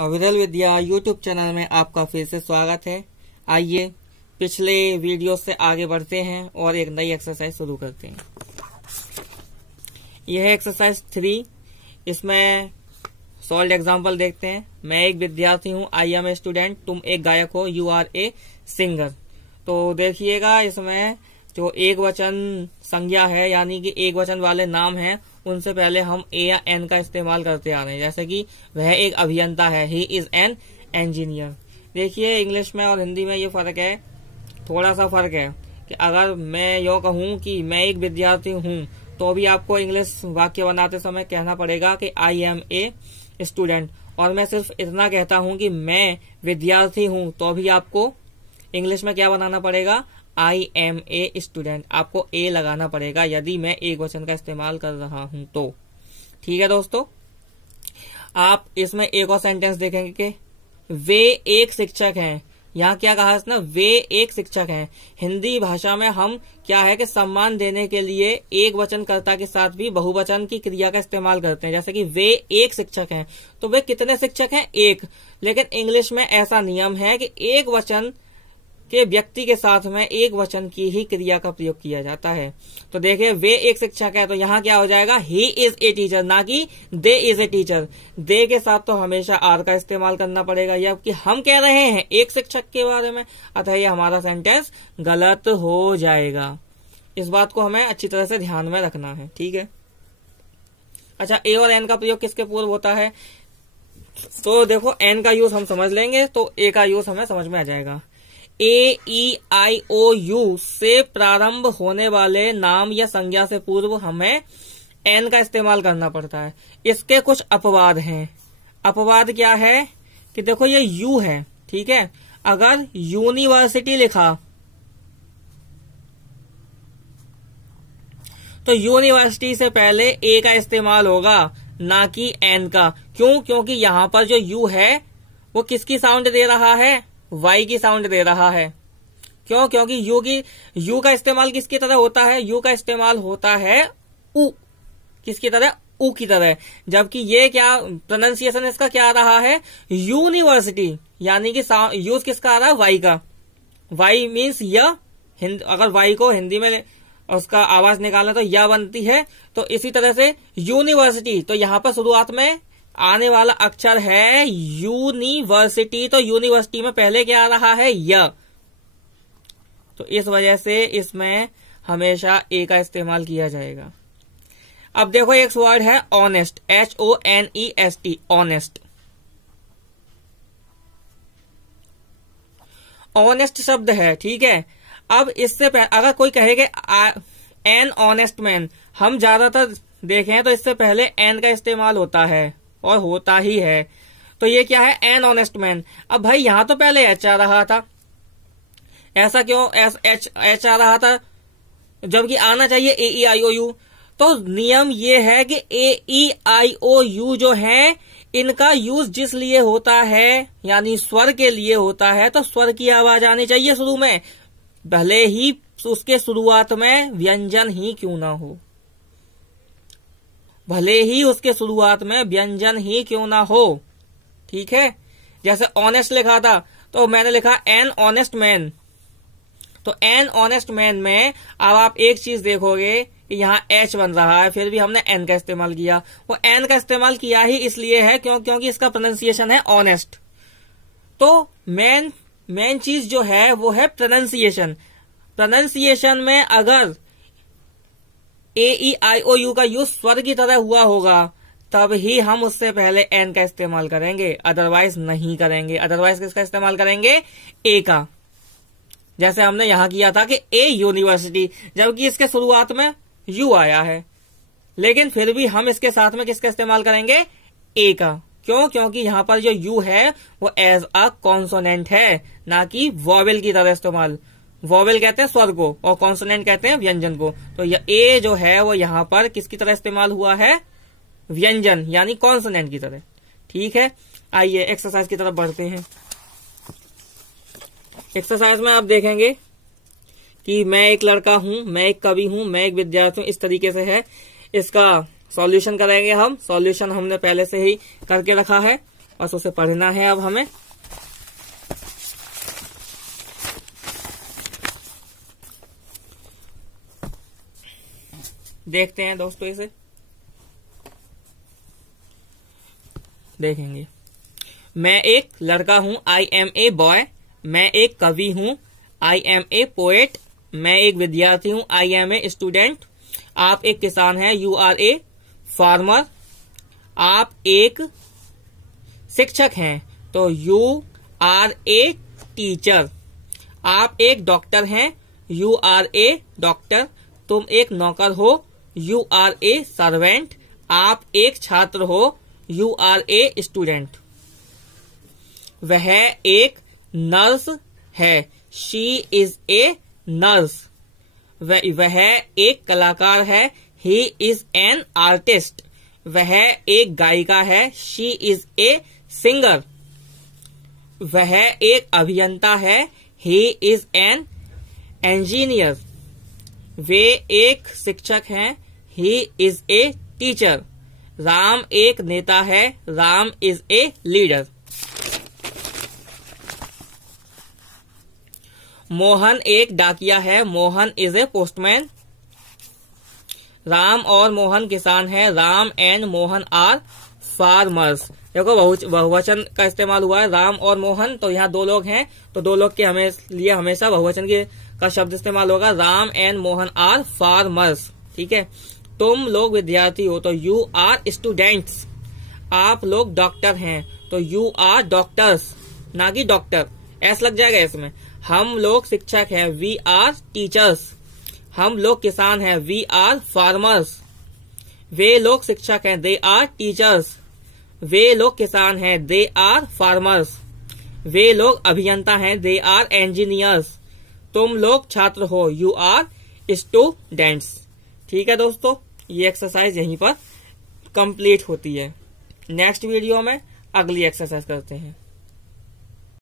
अविरल विद्या YouTube channel में आपका फिर से स्वागत है। आइए पिछले वीडियो से आगे बढ़ते हैं और एक नई एक्सरसाइज शुरू करते हैं। यह है एक्सरसाइज 3। इसमें सॉल्व एग्जाम्पल देखते हैं। मैं एक विद्यार्थी हूँ, आई एम ए स्टूडेंट। तुम एक गायक हो, यू आर ए सिंगर। तो देखिएगा इसमें जो एक वचन संज्ञा है यानी कि एक वचन वाले नाम हैं, उनसे पहले हम ए या एन का इस्तेमाल करते आ रहे हैं। जैसे कि वह एक अभियंता है, ही इज एन इंजीनियर। देखिए इंग्लिश में और हिंदी में ये फर्क है, थोड़ा सा फर्क है कि अगर मैं यो कहूँ कि मैं एक विद्यार्थी हूँ तो भी आपको इंग्लिश वाक्य बनाते समय कहना पड़ेगा कि आई एम ए स्टूडेंट। और मैं सिर्फ इतना कहता हूँ कि मैं विद्यार्थी हूँ तो भी आपको इंग्लिश में क्या बनाना पड़ेगा, आई एम ए स्टूडेंट। आपको ए लगाना पड़ेगा यदि मैं एक वचन का इस्तेमाल कर रहा हूं तो। ठीक है दोस्तों, आप इसमें एक और सेंटेंस देखेंगे कि वे एक शिक्षक हैं। यहाँ क्या कहा इसने, वे एक शिक्षक हैं। हिंदी भाषा में हम क्या है कि सम्मान देने के लिए एक वचन कर्ता के साथ भी बहुवचन की क्रिया का इस्तेमाल करते हैं। जैसे कि वे एक शिक्षक हैं, तो वे कितने शिक्षक हैं, एक। लेकिन इंग्लिश में ऐसा नियम है कि एक वचन के व्यक्ति के साथ में एक वचन की ही क्रिया का प्रयोग किया जाता है। तो देखिए वे एक शिक्षक है, तो यहाँ क्या हो जाएगा, ही इज ए टीचर, ना कि दे इज ए टीचर। दे के साथ तो हमेशा आर का इस्तेमाल करना पड़ेगा, जबकि हम कह रहे हैं एक शिक्षक के बारे में, अतः ये हमारा सेंटेंस गलत हो जाएगा। इस बात को हमें अच्छी तरह से ध्यान में रखना है। ठीक है, अच्छा ए और एन का प्रयोग किसके पूर्व होता है, तो देखो एन का यूज हम समझ लेंगे तो ए का यूज हमें समझ में आ जाएगा। ए ई आई ओ यू से प्रारंभ होने वाले नाम या संज्ञा से पूर्व हमें एन का इस्तेमाल करना पड़ता है। इसके कुछ अपवाद हैं। अपवाद क्या है कि देखो ये यू है, ठीक है। अगर यूनिवर्सिटी लिखा तो यूनिवर्सिटी से पहले ए का इस्तेमाल होगा, ना कि एन का। क्यों? क्योंकि यहां पर जो यू है वो किसकी साउंड दे रहा है, वाई की साउंड दे रहा है। क्यों? क्योंकि यू का इस्तेमाल किसकी तरह होता है, यू का इस्तेमाल होता है उ, किसकी तरह, उ की तरह। जबकि ये क्या प्रोनाउंसिएशन इसका क्या आ रहा है, यूनिवर्सिटी, यानी कि यूज किसका आ रहा है, वाई का। वाई मीन्स य। अगर वाई को हिंदी में उसका आवाज निकालना तो या बनती है, तो इसी तरह से यूनिवर्सिटी, तो यहाँ पर शुरुआत में आने वाला अक्षर है यूनिवर्सिटी, तो यूनिवर्सिटी में पहले क्या आ रहा है, य। तो इस वजह से इसमें हमेशा ए का इस्तेमाल किया जाएगा। अब देखो एक वर्ड है ऑनेस्ट, HONEST, ऑनेस्ट। ऑनेस्ट शब्द है, ठीक है। अब इससे अगर कोई कहेगा एन ऑनेस्ट मैन, हम ज्यादातर देखें तो इससे पहले एन का इस्तेमाल होता है और होता ही है। तो ये क्या है, एन ऑनेस्ट मैन। अब भाई यहां तो पहले एच आ रहा था, ऐसा क्यों एच आ रहा था जबकि आना चाहिए ए ई आई ओ यू। तो नियम ये है कि ए ई आई ओ यू जो है इनका यूज जिस लिए होता है यानी स्वर के लिए होता है, तो स्वर की आवाज आनी चाहिए शुरू में, भले ही उसके शुरुआत में व्यंजन ही क्यों ना हो, भले ही उसके शुरुआत में व्यंजन ही क्यों ना हो। ठीक है, जैसे ऑनेस्ट लिखा था तो मैंने लिखा एन ऑनेस्ट मैन। तो एन ऑनेस्ट मैन में अब आप एक चीज देखोगे कि यहाँ एच बन रहा है, फिर भी हमने एन का इस्तेमाल किया। वो एन का इस्तेमाल किया ही इसलिए है क्योंकि इसका प्रोनाउंसिएशन है ऑनेस्ट। तो मेन चीज जो है वो है प्रोनाउंसिएशन। प्रोनाउंसिएशन में अगर ए ई आई ओ यू का यूज स्वर की तरह हुआ होगा तब ही हम उससे पहले एन का इस्तेमाल करेंगे, अदरवाइज नहीं करेंगे। अदरवाइज किसका इस्तेमाल करेंगे, ए का। जैसे हमने यहां किया था कि ए यूनिवर्सिटी, जबकि इसके शुरुआत में यू आया है, लेकिन फिर भी हम इसके साथ में किसका इस्तेमाल करेंगे, ए का। क्यों? क्योंकि यहां पर जो यू है वो एज अ कॉन्सोनेंट है, ना कि वॉवेल की तरह इस्तेमाल। वॉवेल कहते हैं स्वर को और कॉन्सोनेंट कहते हैं व्यंजन को। तो ये ए जो है वो यहाँ पर किसकी तरह इस्तेमाल हुआ है, व्यंजन यानी कॉन्सोनेंट की तरह। ठीक है, आइए एक्सरसाइज की तरफ बढ़ते हैं। एक्सरसाइज में आप देखेंगे कि मैं एक लड़का हूं, मैं एक कवि हूं, मैं एक विद्यार्थी हूं, इस तरीके से है। इसका सॉल्यूशन करेंगे हम। सॉल्यूशन हमने पहले से ही करके रखा है। बस उसे पढ़ना है अब हमें। देखते हैं दोस्तों, इसे देखेंगे। मैं एक लड़का हूं, आई एम ए बॉय। मैं एक कवि हूं, आई एम ए पोएट। मैं एक विद्यार्थी हूं, आई एम ए स्टूडेंट। आप एक किसान हैं, यू आर ए फार्मर। आप एक शिक्षक हैं, तो यू आर ए टीचर। आप एक डॉक्टर हैं, यू आर ए डॉक्टर। तुम एक नौकर हो, यू आर ए सर्वेंट। आप एक छात्र हो, यू आर ए स्टूडेंट। वह एक नर्स है, शी इज ए नर्स। वह एक कलाकार है, ही इज एन आर्टिस्ट। वह एक गायिका है, शी इज ए सिंगर। वह एक अभियंता है, ही इज एन इंजीनियर। वे एक शिक्षक हैं, he is a teacher. Ram एक नेता है, Ram is a leader. Mohan एक डाकिया है, Mohan is a postman. Ram और मोहन किसान है, Ram and Mohan are farmers. देखो बहुवचन का इस्तेमाल हुआ है, राम और मोहन, तो यहाँ दो लोग हैं, तो दो लोग के लिए हमेशा बहुवचन का शब्द इस्तेमाल होगा। Ram and Mohan are farmers. ठीक है। तुम लोग विद्यार्थी हो, तो यू आर स्टूडेंट्स। आप लोग डॉक्टर हैं, तो यू आर डॉक्टर्स, ना कि डॉक्टर, एस लग जाएगा इसमें। हम लोग शिक्षक हैं, वी आर टीचर्स। हम लोग किसान हैं, वी आर फार्मर्स। वे लोग शिक्षक हैं, दे आर टीचर्स। वे लोग किसान हैं, दे आर फार्मर्स। वे लोग अभियंता हैं, दे आर इंजीनियर्स। तुम लोग छात्र हो, यू आर स्टूडेंट्स। ठीक है दोस्तों, ये एक्सरसाइज यहीं पर कंप्लीट होती है। नेक्स्ट वीडियो में अगली एक्सरसाइज करते हैं।